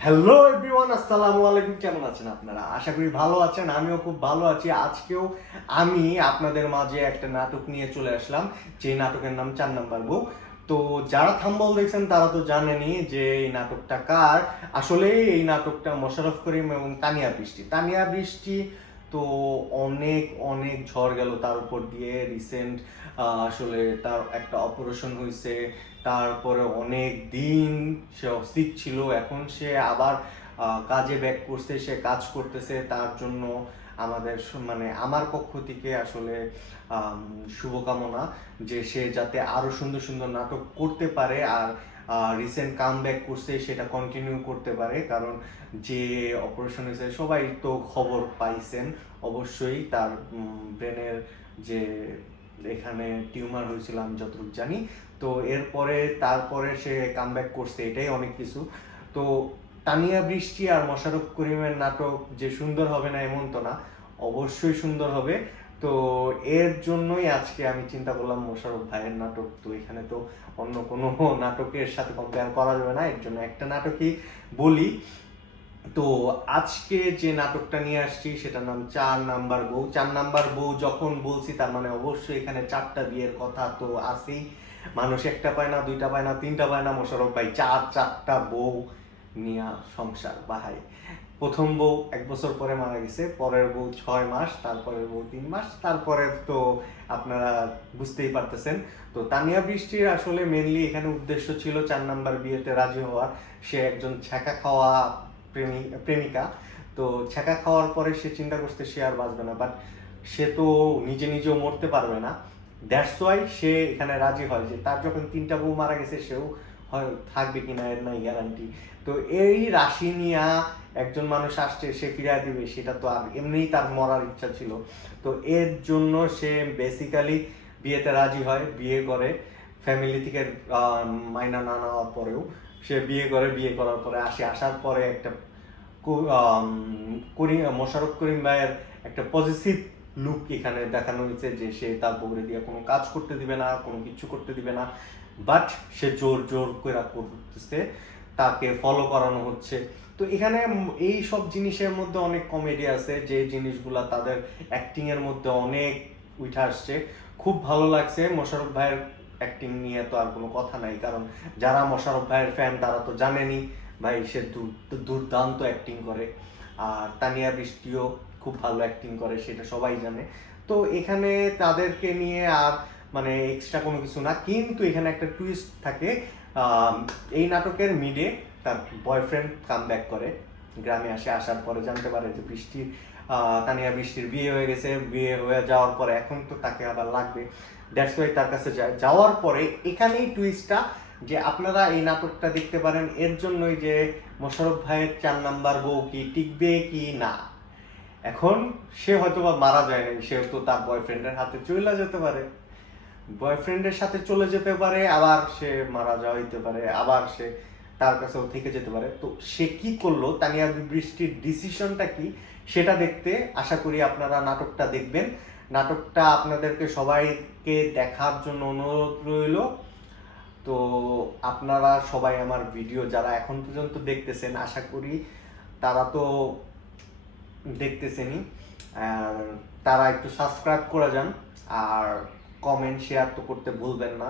Hello everyone, আসসালামু আলাইকুম। কেমন আছেন আপনারা? আশা করি ভালো আছেন। আমিও খুব ভালো আছি। আজকেও আমি আপনাদের মাঝে একটা নাটক নিয়ে চলে আসলাম, যে নাটকের নাম 4 নাম্বার বউ। তো যারা থাম্বনেল দেখছেন তারা তো জানেনই যে এই নাটকটা কার। আসলে এই নাটকটা মোশাররফ করিম এবং তানিয়া বৃষ্টি। তানিয়া বৃষ্টি তো অনেক অনেক ঝড় গেল তার উপর দিয়ে। রিসেন্ট আসলে তার একটা অপারেশন হয়েছে, তারপরে অনেক দিন সে অস্থির ছিল। এখন সে আবার কাজে ব্যাক করছে, সে কাজ করতেছে। তার জন্য আমাদের মানে আমার পক্ষ থেকে আসলে শুভকামনা যে সে যাতে আরো সুন্দর সুন্দর নাটক করতে পারে, আর রিসেন্ট কাম ব্যাক করছে সেটা কন্টিনিউ করতে পারে। কারণ যে অপারেশন হয়েছে সবাই তো খবর পাইছেন অবশ্যই। তার ব্রেনের যে এখানে টিউমার হয়েছিল আমি যতটুকু জানি। তো এরপরে তারপরে সে কামব্যাক করছে, এটাই অনেক কিছু। তো তানিয়া বৃষ্টি আর মোশাররফ করিমের নাটক যে সুন্দর হবে না এমন তো না, অবশ্যই সুন্দর হবে। তো এর জন্যই আজকে আমি চিন্তা করলাম মোশাররফ ভাইয়ের নাটক, তো এখানে তো অন্য কোনো নাটকের সাথে কম্পেয়ার করা যাবে না, এর জন্য একটা নাটকই বলি। তো আজকে যে নাটকটা নিয়ে আসছি সেটার নাম 4 নাম্বার বউ। 4 নাম্বার বউ যখন বলছি তার মানে অবশ্যই এখানে 4টা বিয়ের কথা তো আছেই। মানুষ একটা পায় না, দুইটা পায় না, তিনটা পায় না, মোশাররফ ভাই 4টা বউ নিয়া সংসার বাহাই। প্রথম বউ 1 বছর পরে মারা গেছে, পরের বউ 6 মাস, তারপরের বউ 3 মাস, তারপরে তো আপনারা বুঝতেই পারতেছেন। তো তানিয়া বৃষ্টির আসলে মেনলি এখানে উদ্দেশ্য ছিল 4 নাম্বার বিয়েতে রাজি হওয়ার। সে একজন ছ্যাঁকা খাওয়া প্রেমিকা। তো ছ্যাঁকা খাওয়ার পরে সে চিন্তা করছে সে আর বাঁচবে না, বাট সে তো নিজে নিজেও মরতে পারবে না। দ্যাটস ওয়াই সে এখানে রাজি হয় যে তার যখন 3টা বউ মারা গেছে সেও হয় থাকবে কিনা এর নাই গ্যারান্টি। তো এই রাশি নিয়া একজন মানুষ আসছে, সে ফিরিয়ে দিবে, সেটা তো আর এমনিই তার মরার ইচ্ছা ছিল। তো এর জন্য সে বেসিক্যালি বিয়েতে রাজি হয়, বিয়ে করে। ফ্যামিলি থেকে মাইনা না নেওয়ার পরেও সে বিয়ে করে। বিয়ে করার পরে আসার পরে একটা মোশাররফ করিম ভাইয়ের একটা পজিটিভ লুক এখানে দেখানো হয়েছে, যে সে তার বউরে দিয়ে কোনো কাজ করতে দিবে না, কোনো কিছু করতে দিবে না, বাট সে জোর জোর করে করতেছে, তাকে ফলো করানো হচ্ছে। তো এখানে এই সব জিনিসের মধ্যে অনেক কমেডি আছে, যে জিনিসগুলা তাদের অ্যাক্টিং এর মধ্যে অনেক উঠে আসছে। খুব ভালো লাগছে। মোশাররফ ভাইয়ের অ্যাক্টিং নিয়ে তো আর কোনো কথা নাই, কারণ যারা মোশাররফ ভাইয়ের ফ্যান তারা তো জানেনই ভাই সে দুর্দান্ত অ্যাক্টিং করে। আর তানিয়া বৃষ্টিও খুব ভালো অ্যাক্টিং করে, সেটা সবাই জানে। তো এখানে তাদেরকে নিয়ে আর মানে এক্সট্রা কোনো কিছু না, কিন্তু এখানে একটা টুইস্ট থাকে। এই নাটকের মিডে তার বয়ফ্রেন্ড কাম ব্যাক করে, গ্রামে আসার পরে জানতে পারে যে তানিয়া বৃষ্টির বিয়ে হয়ে গেছে। বিয়ে হয়ে যাওয়ার পরে এখন তো তাকে আবার লাগবে, দ্যাটস ওয়াই তার কাছে যায়। যাওয়ার পরে এখানেই টুইস্টটা, যে আপনারা এই নাটকটা দেখতে পারেন এর জন্যই যে মোশাররফ ভাইয়ের 4 নাম্বার বউ কি টিকবে কি না। এখন সে হয়তো বা মারা যায় না, সে তো তার বয়ফ্রেন্ডের হাতে চলে যেতে পারে, বয়ফ্রেন্ডের সাথে চলে যেতে পারে, আবার সে মারা যাইতে পারে, আবার সে তার কাছেও থেকে যেতে পারে। তো সে কি করলো, তানিয়া বৃষ্টির ডিসিশনটা কি, সেটা দেখতে আশা করি আপনারা নাটকটা দেখবেন। নাটকটা আপনাদেরকে সবাইকে দেখার জন্য অনুরোধ রইল। তো আপনারা সবাই আমার ভিডিও যারা এখন পর্যন্ত দেখতেছেন, আশা করি তারা তো দেখতেছেনই, আর তারা একটু সাবস্ক্রাইব করে যান, আর কমেন্ট শেয়ার তো করতে ভুলবেন না।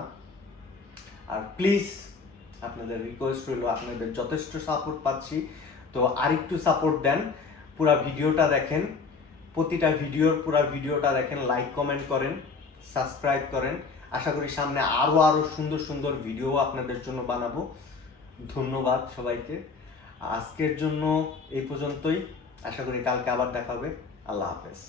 আর প্লিজ আপনাদের রিকোয়েস্ট রইল, আপনাদের যথেষ্ট সাপোর্ট পাচ্ছি, তো আরেকটু সাপোর্ট দেন। পুরো ভিডিওটা দেখেন, প্রতিটা পুরো ভিডিওটা দেখেন, লাইক কমেন্ট করেন, সাবস্ক্রাইব করেন। আশা করি সামনে আরো সুন্দর সুন্দর ভিডিও আপনাদের জন্য বানাবো। ধন্যবাদ সবাইকে। আজকের জন্য এই পর্যন্তই। আশা করি কালকে আবার দেখা হবে। আল্লাহ হাফেজ।